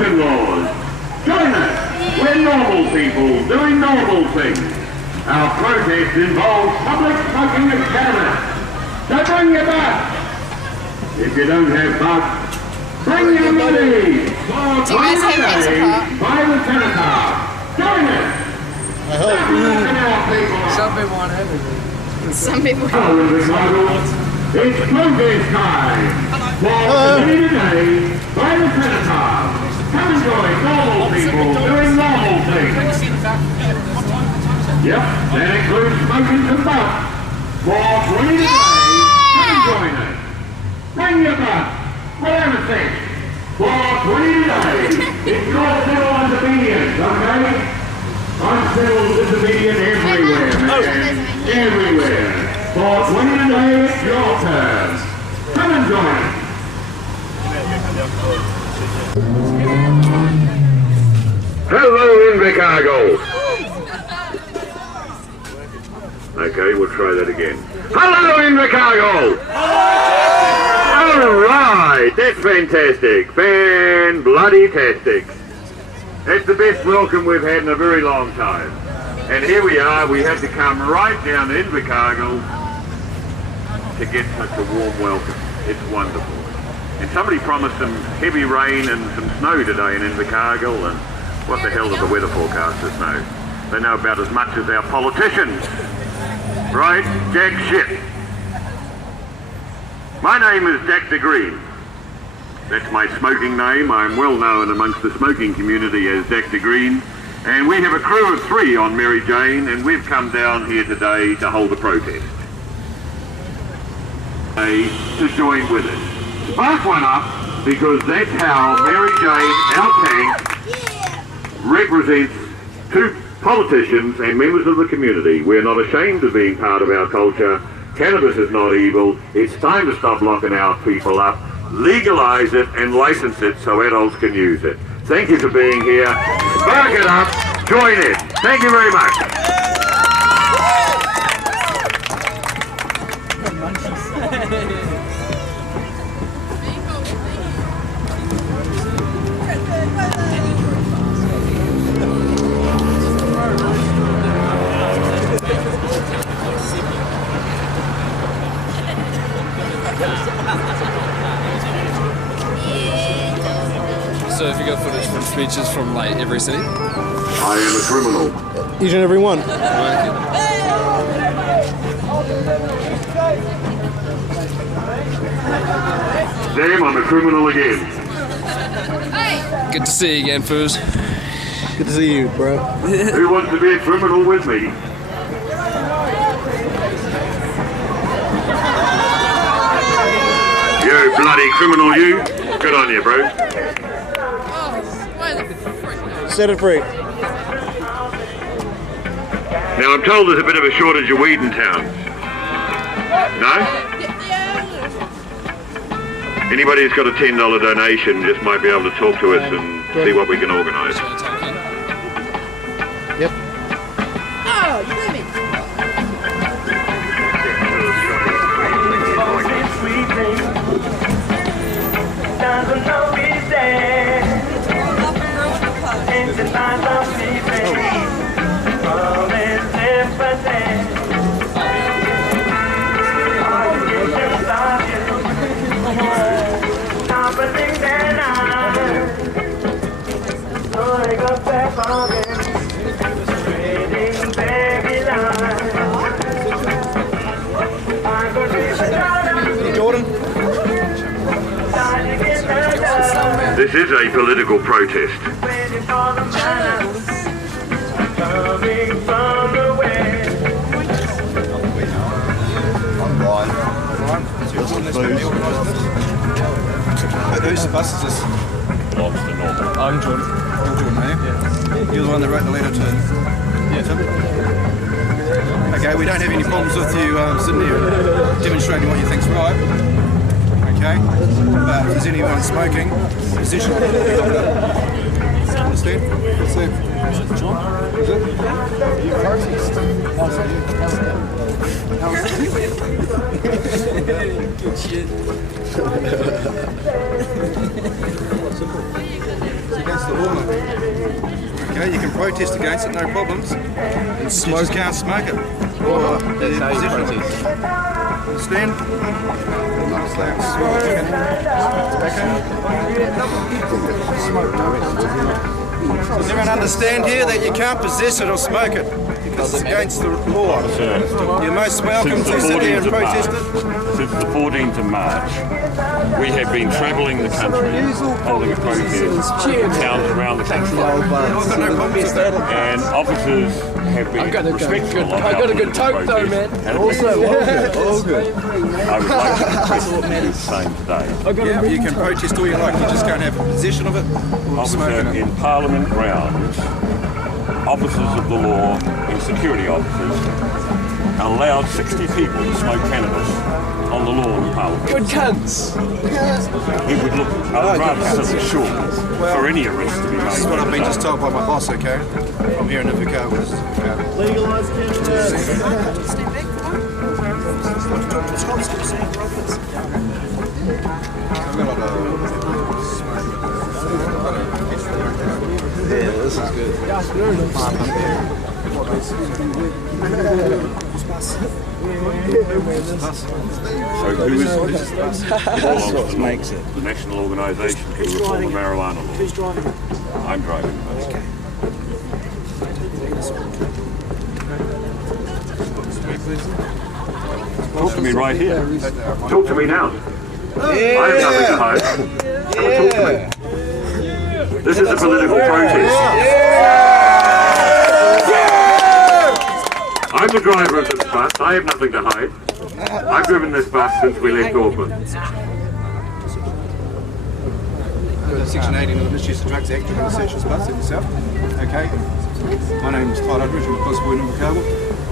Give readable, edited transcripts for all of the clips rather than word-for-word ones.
abortion laws. Join us. We're normal people doing normal things. Our protest involves public smoking of cannabis. So bring your butts. If you don't have butts, bring your money. Do you guys have pizza pot? By the senator. Join us. I hope. Some people want everything. Some people. It's protest time. For today, by the senator. Come and join normal people doing normal things. Yep, that includes smoking some butts. For today, come and join us. Bring your butts. Whatever thing. For today, it's not civil disobedience, okay? Uncivil disobedience everywhere, man. Everywhere. For today, it's your turn. Come and join us. Hello, Invercargill. Okay, we'll try that again. Hello, Invercargill. All right, that's fantastic. Fan-bloody-tastic. That's the best welcome we've had in a very long time. And here we are, we had to come right down to Invercargill to get such a warm welcome. It's wonderful. And somebody promised some heavy rain and some snow today in Invercargill, and what the hell do the weather forecasters know? They know about as much as our politicians. Right? Jack shit. My name is Dakta Green. That's my smoking name. I'm well known amongst the smoking community as Dakta Green. And we have a crew of 3 on Mary Jane, and we've come down here today to hold a protest. To join with us. Spark one up, because that's how Mary Jane, our tank, represents 2 politicians and members of the community. We're not ashamed of being part of our culture. Cannabis is not evil. It's time to stop locking our people up, legalize it and license it so adults can use it. Thank you for being here. Spark it up, join in. Thank you very much. So have you got footage from speeches from like every city? I am a criminal. Each and every one. Damn, I'm a criminal again. Good to see you again, Foos. Good to see you, bro. Who wants to be a criminal with me? You bloody criminal, you. Good on you, bro. Set it free. Now, I'm told there's a bit of a shortage of weed in town. No? Anybody who's got a $10 donation just might be able to talk to us and see what we can organise. Yep. Oh, you with me? Jordan? This is a political protest. Who's the bus? I'm Jordan. You're Jordan, are you? You're the one that wrote the letter to Tim? Okay, we don't have any problems with you sitting here demonstrating what you think's right. Okay? But if there's anyone smoking, possession of it. Understand? So, is it? You protest. Good shit. So go Okay, you can protest against it, no problems. You just can't smoke it. Or That's how you protest. stand. Does everyone understand here that you can't possess it or smoke it? Because it's against the law. You're most welcome to sit here and protest it. Since the 14th of March, we have been travelling the country, holding a protest in towns around the country. I've got no problem with that. And officers have been respectful of our I got a good toke though, man. And also, all good. I would like to request you do the same today. Yeah, you can protest all you like, you just can't have possession of it or smoking Officer, it. in Parliament grounds, officers of the law and security officers allowed 60 people to smoke cannabis on the lawn in Parliament. Good cunts. It would look rather silly, sure, for any arrest to be made. This is what I've been just told by my boss, okay? I'm here in Invercargill. Legalize cannabis. Yeah, this is good. So who is this? That's what makes it. The national organisation for the reform of marijuana law. Who's driving? I'm driving. Talk to me right here. Talk to me now. I have nothing to hide. Come and talk to me. This is a political protest. I'm the driver of this bus. I have nothing to hide. I've driven this bus since we left Auckland. Section 18 of the Misuse of Drugs Act, you're going to search this bus in yourself. Okay? My name is Todd Udridge, I'm a constable in Invercargill.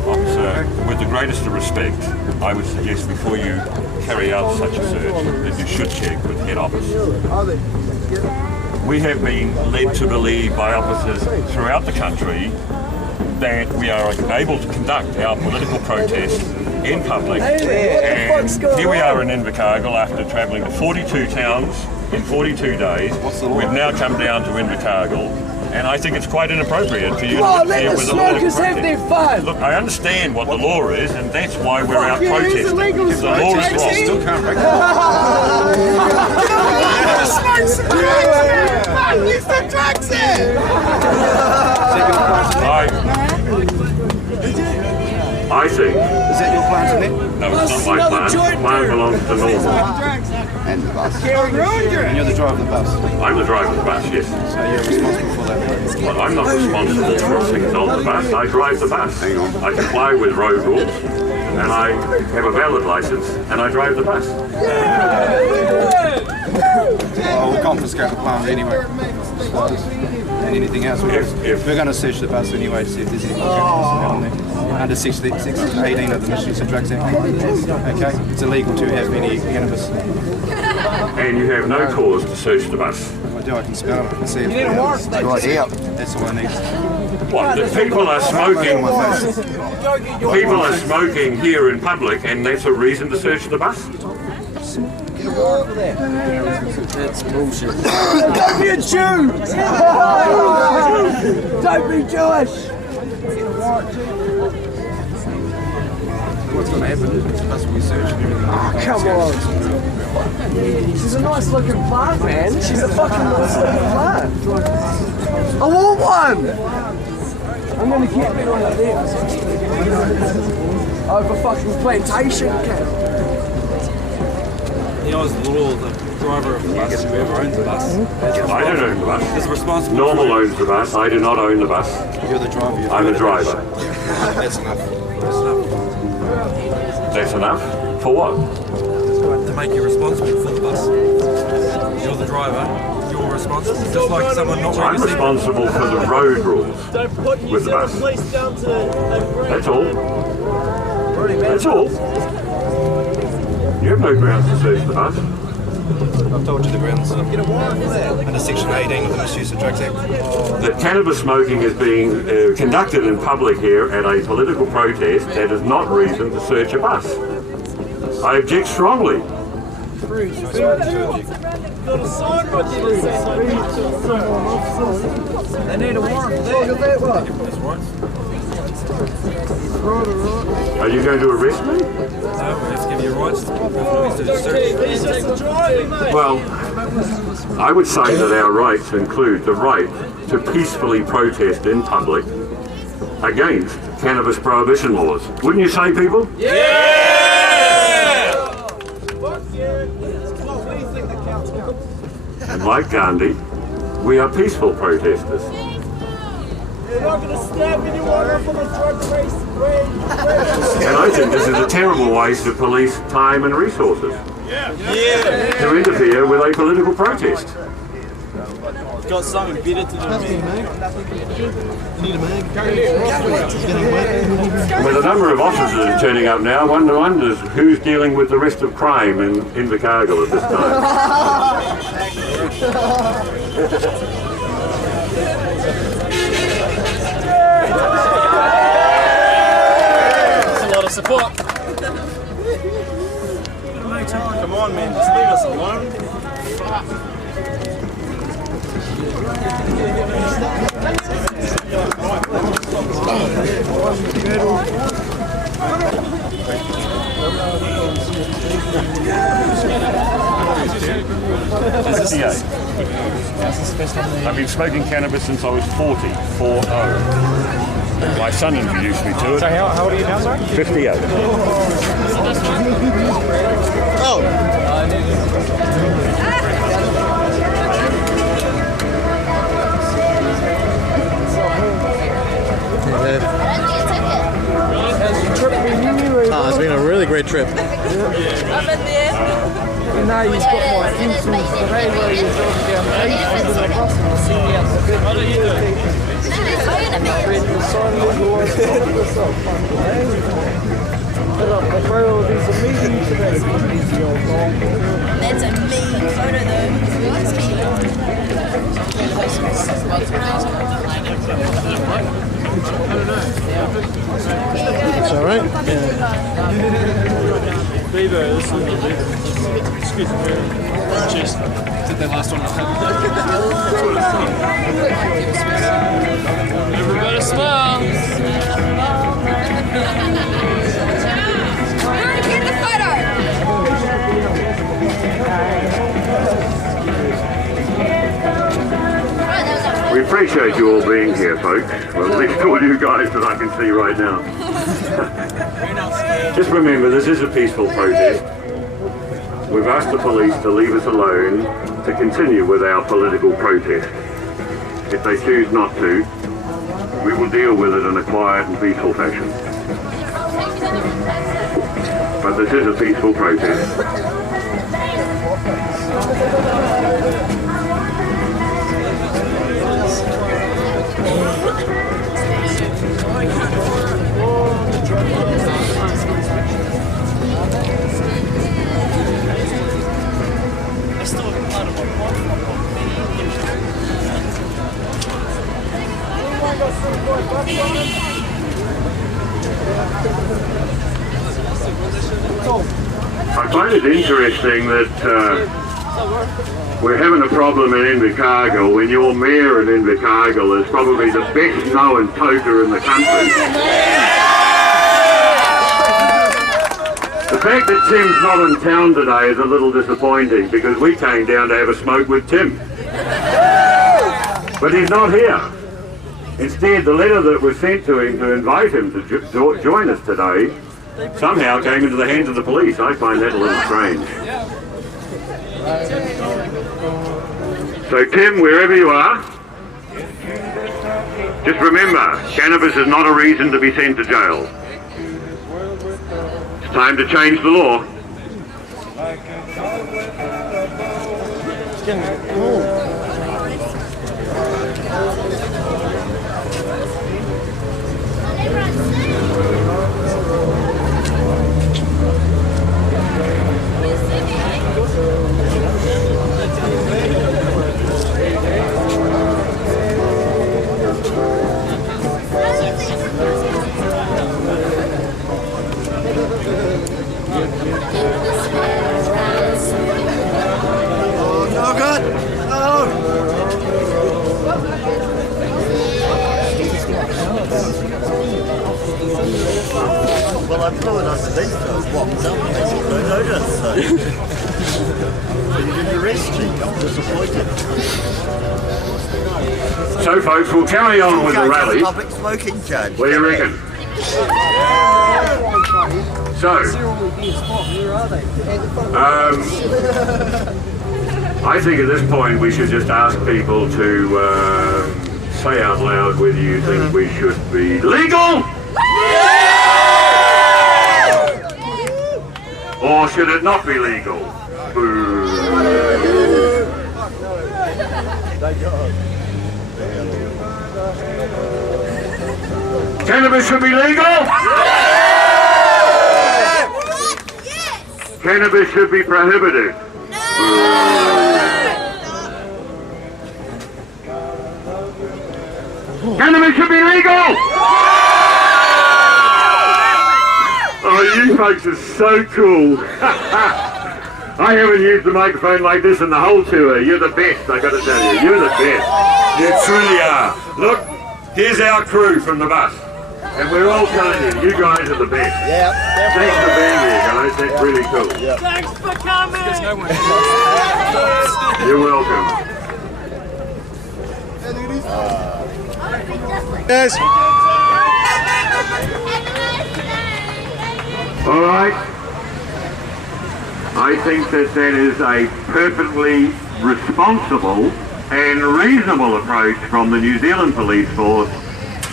Officer, with the greatest of respect, I would suggest before you carry out such a search that you should check with head office. We have been led to believe by officers throughout the country that we are able to conduct our political protest in public. And here we are in Invercargill after travelling to 42 towns in 42 days. We've now come down to Invercargill, and I think it's quite inappropriate for you to interfere with the political protest. fun. Look, I understand what the law is, and that's why we're out protesting. If the law is wrong, Still can't break I think. Is that your plant in there? No, it's not my plant. The plant belongs to Normal. And the bus. And you're the driver of the bus. I'm the driver of the bus, yes. So you're responsible for that. Well, I'm not responsible for things on the bus. I drive the bus. I comply with road rules, and I have a valid license, and I drive the bus. Well, we'll confiscate the plant anyway. And anything else. We're going to search the bus anyway to see if there's any more cannabis on there. Under Section 18 of the Misuse of Drugs Act. Okay? It's illegal to have any cannabis. And you have no cause to search the bus. I do, I can smell it and see if that's all I need. What? The people are smoking. People are smoking here in public, and that's a reason to search the bus? That's bullshit. Don't be a Jew! Don't be Jewish! What's going to happen is the bus will be searched and everything. Come on! She's a nice looking plant, man. She's a fucking nice looking plant. I want one! I'm gonna get me one of them. Over fucking plantation camp. He owns the law, the driver of the bus, whoever owns the bus. I don't own the bus. Is responsible. Normal owns the bus. I do not own the bus. You're the driver. I'm the driver. That's enough. That's enough? For what? To make you responsible for the bus. You're the driver, you're responsible. Just like someone not I'm responsible for the road rules with the bus. That's all. That's all. You have no grounds to search the bus. I've told you the grounds. Under Section 18 of the Misuse of Drugs Act. That cannabis smoking is being conducted in public here at a political protest, that is not reason to search a bus. I object strongly. Got a sign right there that says They need a warrant for that. Look at that one. That's right. Are you going to arrest me? No, we have to give you rights before we do the search. Well, I would say that our rights include the right to peacefully protest in public against cannabis prohibition laws. Wouldn't you say, people? And like Gandhi, we are peaceful protesters. You're not going to stab anyone up on the drug race. And I think this is a terrible waste of police time and resources to interfere with a political protest. Got something better to do. With a number of officers turning up now, one wonders who's dealing with the rest of crime in Invercargill at this time. That's a lot of support. Come on, man, just leave us alone. I've been smoking cannabis since I was 40. My son introduced me to it. So how old are you now, sorry? 58. It's been a really great trip. I've been there. And now you've got my influence today where you're driving down the east end of the bus and I'll see you out the good read the sign legalised cannabis up front. But up the trail, there's a meeting today. Easy old dog. That's a mean photo though. Just keep it on. It's alright. Beaver, this is the Beaver. Excuse me. Cheers. Did that last one. Everybody smile. Get the photo. We appreciate you all being here, folks. Well, at least all you guys that I can see right now. Just remember, this is a peaceful protest. We've asked the police to leave us alone to continue with our political protest. If they choose not to, we will deal with it in a quiet and peaceful fashion. But this is a peaceful protest. I find it interesting that we're having a problem in Invercargill when your mayor in Invercargill is probably the best known toker in the country. The fact that Tim's not in town today is a little disappointing because we came down to have a smoke with Tim. But he's not here. Instead, the letter that was sent to him to invite him to join us today somehow came into the hands of the police. I find that a little strange. So Tim, wherever you are, just remember, cannabis is not a reason to be sent to jail. It's time to change the law. Oh God! Oh I blew it underneath, so it walked up and they said, no notice. So you didn't arrest me. I'm disappointed. So folks, we'll carry on with the rally. Public smoking judge. What do you reckon? So, I think at this point we should just ask people to say out loud whether you think we should be legal or should it not be legal? Boo. Cannabis should be legal? Cannabis should be prohibited. Cannabis should be legal! Oh, you folks are so cool. I haven't used the microphone like this in the whole tour. You're the best, I gotta tell you. You're the best. You truly are. Look, here's our crew from the bus. And we're all telling you, you guys are the best. Yeah. Thanks for being here, guys. That's really cool. Thanks for coming! You're welcome. Yes. All right. I think that is a perfectly responsible and reasonable approach from the New Zealand Police Force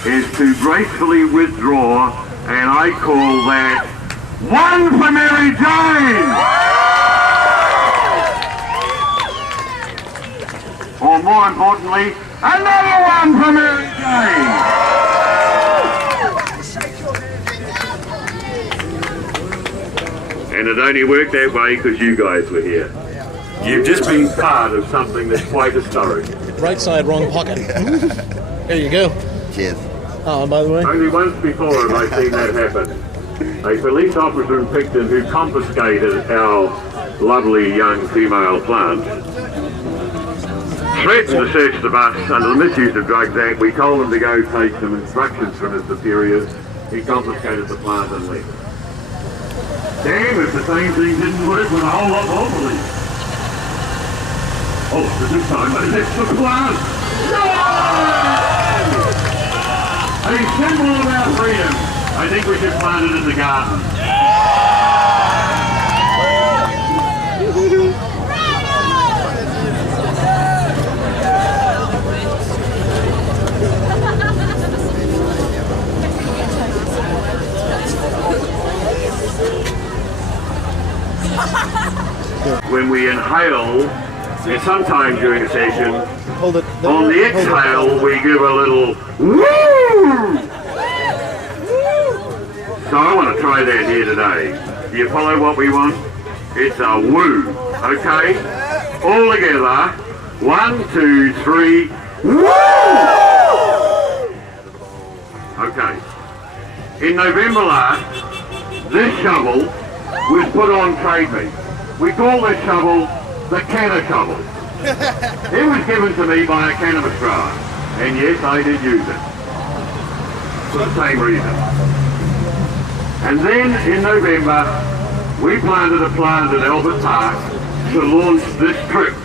is to gracefully withdraw, and I call that one for Mary Jane! Or more importantly, another one for Mary Jane! And it only worked that way because you guys were here. You've just been part of something that's quite historic. Right side, wrong pocket. There you go. Cheers. Oh, by the way. Only once before have I seen that happen. A police officer in Picton who confiscated our lovely young female plant threatened to search the bus under the Misuse of Drugs Act. We told him to go take some instructions from his superiors. He confiscated the plant and left. Damn, if the same thing didn't work with a whole lot more police. Oh, this time I left the plant! No! A symbol of our freedom. I think we should plant it in the garden. When we inhale, and sometime during a session, Hold it. on the exhale we give a little woo! So I want to try that here today. Do you follow what we want? It's a woo, okay? All together. 1, 2, 3, woo! Okay. In November last, this shovel was put on trade meat. We call this shovel the canna shovel. It was given to me by a cannabis grower, and yes, I did use it for the same reason. And then in November, we planted a plant at Albert Park to launch this trip.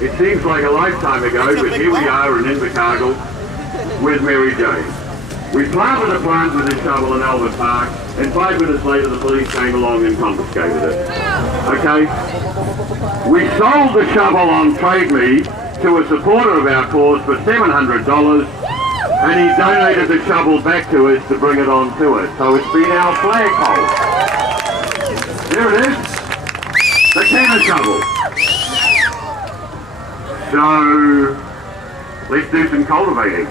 It seems like a lifetime ago, but here we are in Invercargill with Mary Jane. We planted a plant with this shovel in Albert Park, and 5 minutes later the police came along and confiscated it. Okay? We sold the shovel on Trade Me to a supporter of our cause for $700, and he donated the shovel back to us to bring it on to us. So it's been our flagpole. There it is. The canna shovel. So, let's do some cultivating.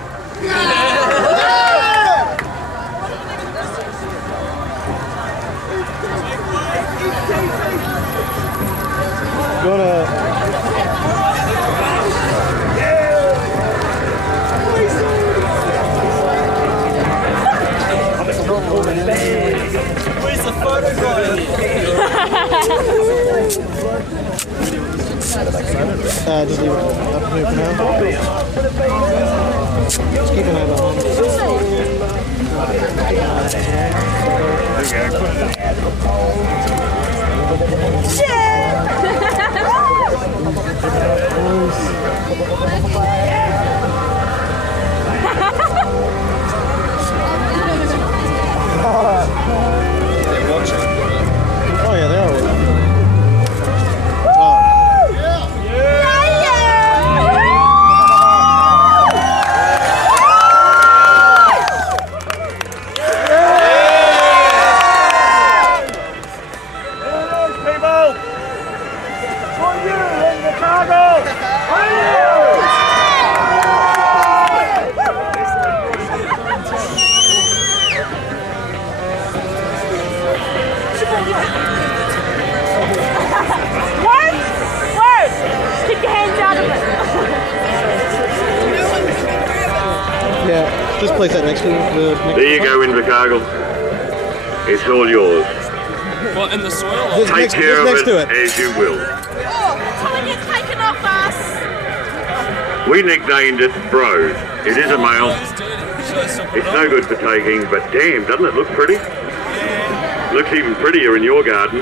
Where's the photo guy? Just leave it up here for now. Just keep an eye on it. Oh yeah, they are. Yeah, just place that next to the. There you go, Invercargill. It's all yours. Well, in the soil. Just Take next, care just of next it to it. as you will. Until it gets taken off us. We nicknamed it Bro. It is a male. It's no good for taking, but damn, doesn't it look pretty? Looks even prettier in your garden.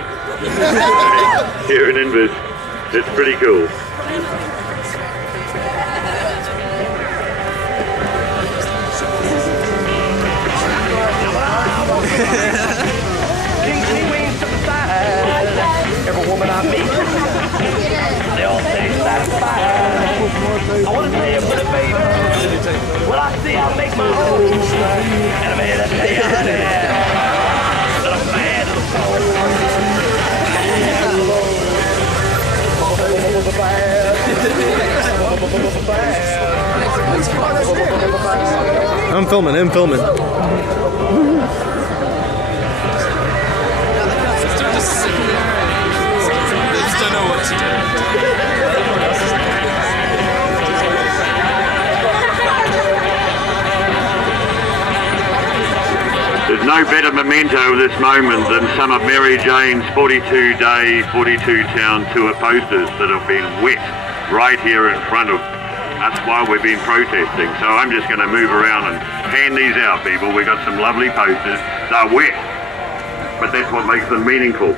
Here in Inver's. It's pretty cool. Every woman I meet, they all say satisfied. I want to tell you, but baby, when I see I make my own, and I'm here to tell you that I'm mad at the I'm filming. I'm filming. Don't know what to do. There's no better memento of this moment than some of Mary Jane's 42-day, 42-town tour posters that have been wet right here in front of us while we've been protesting. So I'm just going to move around and hand these out, people. We've got some lovely posters. They're wet, but that's what makes them meaningful.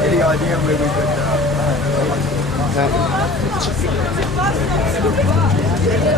Any idea where we could